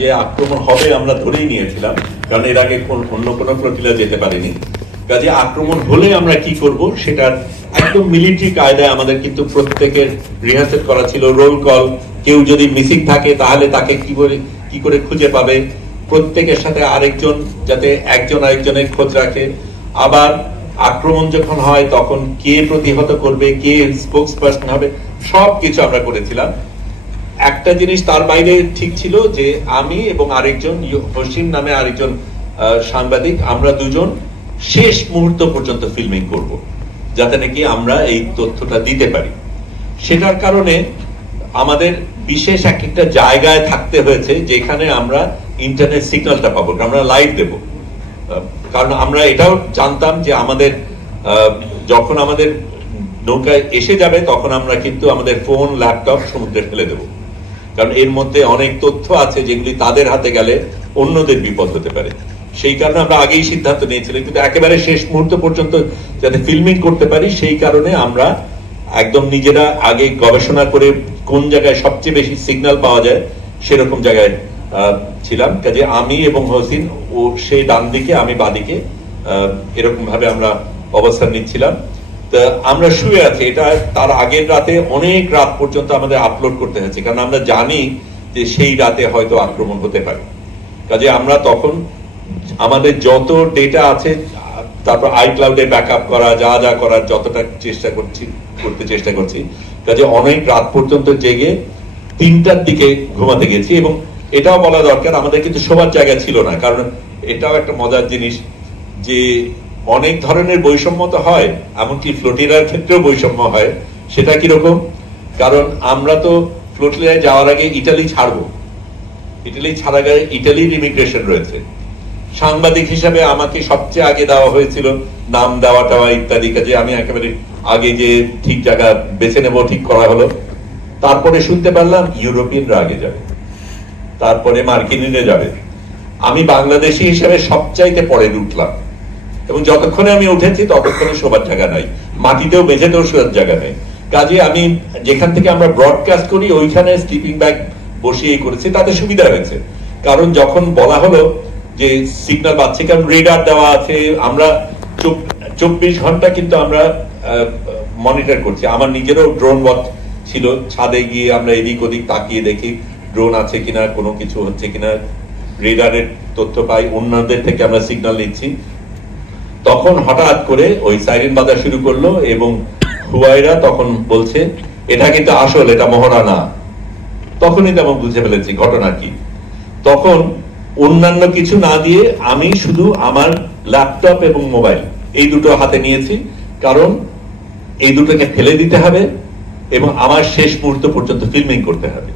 যে আক্রমণ হবে আমরা ধরেই নিয়েছিলাম, কারণ এর আগে অন্য কোনো ফ্লোটিলা যেতে পারেনি। কাজে আক্রমণ হলে আমরা কি করব সেটার একদম মিলিটারি কায়দায় আমাদের কিন্তু প্রত্যেকের রিহার্সেল করা ছিল। রোল কল, কেউ যদি মিসিং থাকে তাহলে তাকে কি করে খুঁজে পাবে, প্রত্যেকের সাথে আরেকজন যাতে একজন আরেকজনের খোঁজ রাখে। আবার আক্রমণ যখন হয় তখন কে প্রতিহত করবে, কে স্পোক্স পার্সন হবে, সব কিছু আমরা করেছিলাম। একটা জিনিস তার বাইরে ঠিক ছিল যে আমি এবং আরেকজন হসিম নামে আরেকজন সাংবাদিক, আমরা দুজন শেষ মুহূর্ত পর্যন্ত ফিল্মিং করব, যাতে নাকি আমরা এই তথ্যটা দিতে পারি। সেটার কারণে আমাদের বিশেষ একটা জায়গায় থাকতে হয়েছে যেখানে আমরা ইন্টারনেট সিগন্যালটা পাবো, আমরা লাইভ দেব। কারণ আমরা এটাও জানতাম যে আমাদের যখন আমাদের নৌকায় এসে যাবে তখন আমরা কিন্তু আমাদের ফোন ল্যাপটপ সমুদ্রে ফেলে দেব, কারণ এর মধ্যে অনেক তথ্য আছে যেগুলি তাদের হাতে গেলে অন্যদের বিপদ হতে পারে। সেই কারণে আমরা আগেই সিদ্ধান্ত নিয়েছিলাম, কিন্তু একেবারে শেষ মুহূর্ত পর্যন্ত যাতে ফিল্মিং করতে পারি সেই কারণে আমরা একদম নিজেরা আগে গবেষণা করে কোন জায়গায় সবচেয়ে বেশি সিগন্যাল পাওয়া যায় সেরকম জায়গায় ছিলাম। কাজে আমি এবং হোসেন ও সেই ডান দিকে আমি বাদিকে এরকম ভাবে আমরা অবস্থান নিচ্ছিলাম। তা আমরা শুয়ে আছি, এটা তার আগের রাতে অনেক রাত পর্যন্ত আমাদের আপলোড করতে হয়েছে, কারণ আমরা জানি যে সেই রাতে হয়তো আক্রমণ হতে পারে। কাজে আমরা তখন আমাদের যত ডেটা আছে, তারপর আইক্লাউডে ব্যাকআপ করা, যা যা করার যতটা করতে চেষ্টা করছি। কাজে অনেক রাত পর্যন্ত জেগে 3টার দিকে ঘুমাতে গেছি। এবং এটাও বলা দরকার, আমাদের কিন্তু শোবার জায়গা ছিল না, কারণ এটাও একটা মজার জিনিস যে অনেক ধরনের বৈষম্য তো হয়, এমনকি ফ্লোটিলার ক্ষেত্রেও বৈষম্য হয়। সেটা কিরকম? কারণ আমরা তো ফ্লোটিলায় যাওয়ার আগে ইটালি ছাড়বো, ইটালি ছাড়ার আগে ইটালির ইমিগ্রেশন রয়েছে। সাংবাদিক হিসাবে আমাকে সবচেয়ে আগে দেওয়া হয়েছিল নাম দেওয়া টাওয়া ইত্যাদি, কাজে আমি একেবারে আগে যে ঠিক জায়গা বেছে নেব ঠিক করা হলো। তারপরে শুনতে পারলাম ইউরোপিয়ানরা আগে যাবে, তারপরে মার্কিনিরা যাবে। আমি বাংলাদেশি হিসাবে সবচাইতে পরে উঠলাম, এবং যতক্ষণে আমি উঠেছি ততক্ষণে শোবার জায়গা নাই, মাটিতেও মেঝেতেও শোয়ার জায়গা নেই। কাজে আমি যেখান থেকে আমরা ব্রডকাস্ট করি ওইখানে স্লিপিং ব্যাগ বসিয়েই করেছি, তাতে সুবিধা হয়েছে। কারণ যখন বলা হলো যে সিগন্যাল পাচ্ছে, কারণ রেডার দেওয়া আছে, আমরা 24 ঘন্টা কিন্তু আমরা মনিটর করছি। আমার নিজেরও ড্রোন ওয়াচ ছিল, ছাদে গিয়ে আমরা এদিক ওদিক তাকিয়ে দেখি ড্রোন আছে কিনা, কোনো কিছু হচ্ছে কিনা, রেডারের তথ্য পাই, অন্যদের থেকে আমরা সিগন্যাল নিচ্ছি। তখন হঠাৎ করে ওই সাইরেন বাজা শুরু করলো এবং হুয়াইরা তখন বলছে এটা কিন্তু আসল, এটা মহড়া না। তখনই তেমন বুঝে ফেলেছি ঘটনা কি। তখন অন্যান্য কিছু না দিয়ে আমি শুধু আমার ল্যাপটপ এবং মোবাইল এই দুটো হাতে নিয়েছি, কারণ এই দুটোকে ফেলে দিতে হবে এবং আমার শেষ মুহূর্ত পর্যন্ত ফিল্মিং করতে হবে।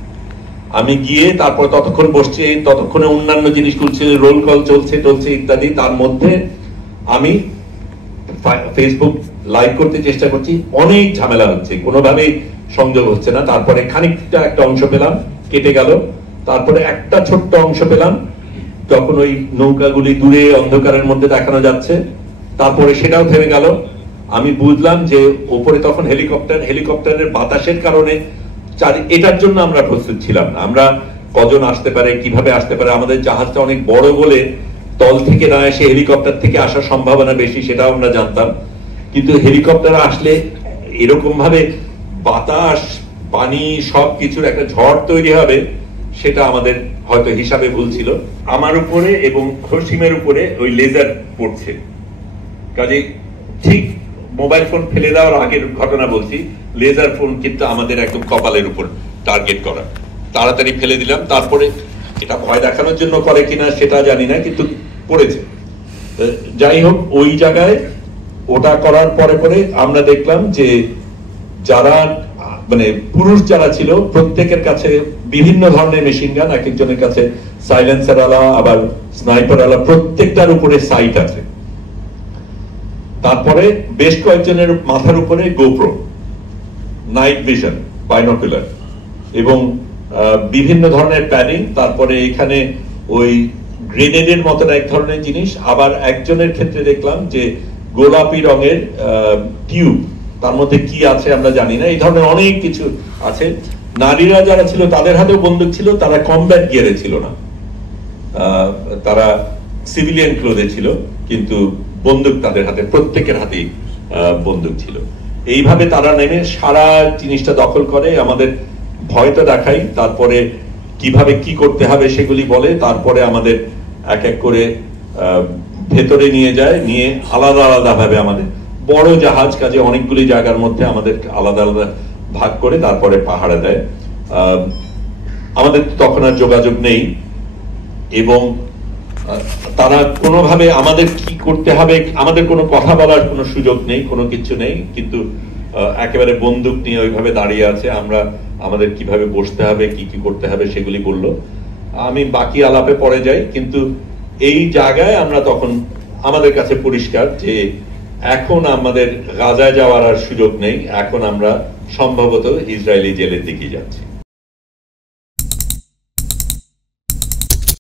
আমি গিয়ে তারপর ততক্ষণ বসছি, ততক্ষণে অন্যান্য জিনিস চলছে, রোল কল চলছে ইত্যাদি। তার মধ্যে আমি ফেসবুক লাইভ করতে চেষ্টা করছি, অনেক ঝামেলা হচ্ছে, কোনোভাবেই সংযোগ হচ্ছে না। তারপরে খানিকটা একটা অংশ পেলাম, কেটে গেল। তারপরে একটা ছোট্ট অংশ পেলাম, তখন ওই নৌকাগুলি দূরে অন্ধকারের মধ্যে দেখানো যাচ্ছে। তারপরে সেটাও থেমে গেল। আমি বুঝলাম যে ওপরে তখন হেলিকপ্টারের বাতাসের কারণে এটার জন্য আমরা প্রস্তুত ছিলাম না। আমরা কজন আসতে পারে, কিভাবে আসতে পারে, আমাদের জাহাজটা অনেক বড় বলে তল থেকে না এসে হেলিকপ্টার থেকে আসার সম্ভাবনা বেশি, সেটাও আমরা জানতাম। কিন্তু হেলিকপ্টার আসলে এরকম ভাবে বাতাস, পানি সবকিছুর একটা ঝড় তৈরি হবে, সেটা আমাদের হয়তো হিসাবে ভুল ছিল। আমার উপরে এবং খসিমের উপরে ওই লেজার পড়ছে, কাজে ঠিক মোবাইল ফোন ফেলে দেওয়ার আগের ঘটনা বলছি, লেজার ফোন কিন্তু আমাদের একদম কপালের উপর টার্গেট করা। তাড়াতাড়ি ফেলে দিলাম। তারপরে এটা ভয় দেখানোর জন্য করে কিনা সেটা জানি না, কিন্তু পড়েছে। যাই হোক, ওই জায়গায় ওটা করার পরে আমরা দেখলাম যে যারা মানে পুরুষ যারা ছিল প্রত্যেকের কাছে বিভিন্ন ধরনের মেশিন গান, এক একজনের কাছে সাইলেন্সার আলা, আবার স্নাইপার আলা, প্রত্যেকটার উপরে সাইট আছে। তারপরে বেশ কয়েকজনের মাথার উপরে গোপ্রো, নাইট ভিশন, বাইনোকুলার এবং বিভিন্ন ধরনের প্যাডিং। তারপরে এখানে ওই গ্রেনেডের মতন এক ধরনের জিনিস। আবার একজনের ক্ষেত্রে দেখলাম যে গোলাপি রঙের টিউব, তার মধ্যে কি আছে আমরা জানি না, এই ধরনের অনেক কিছু আছে। নারীরা যারা ছিল তাদের হাতেও বন্দুক ছিল, তারা কমব্যাট গিয়ারে ছিল না, তারা সিভিলিয়ান ক্লোথে ছিল, কিন্তু বন্দুক তাদের হাতে, প্রত্যেকের হাতেই বন্দুক ছিল। এইভাবে তারা নেমে সারা জিনিসটা দখল করে, আমাদের ভয়টা দেখাই, তারপরে কিভাবে কি করতে হবে সেগুলি বলে, তারপরে আমাদের এক এক করে ভেতরে নিয়ে যায়, নিয়ে আলাদা আলাদা ভাবে আমাদের বড় জাহাজ, কাজে অনেকগুলি জায়গার মধ্যে আমাদের আলাদা আলাদা ভাগ করে তারপরে পাহাড়ে দেয়। আমাদের তখন আর যোগাযোগ নেই, এবং তারা কোনোভাবে আমাদের কি করতে হবে, আমাদের কোনো কথা বলার কোনো সুযোগ নেই, কোনো কিছু নেই, কিন্তু একেবারে বন্দুক নিয়ে ওইভাবে দাঁড়িয়ে আছে। আমরা আমাদের কিভাবে বসতে হবে, কি কি করতে হবে সেগুলি বলল। আমি বাকি আলাপে পরে যাই, কিন্তু এই জায়গায় আমরা তখন আমাদের কাছে পরিষ্কার যে এখন আমাদের গাজায় যাওয়ার আর সুযোগ নেই, এখন আমরা সম্ভবত ইসরায়েলি জেলের দিকে যাচ্ছি।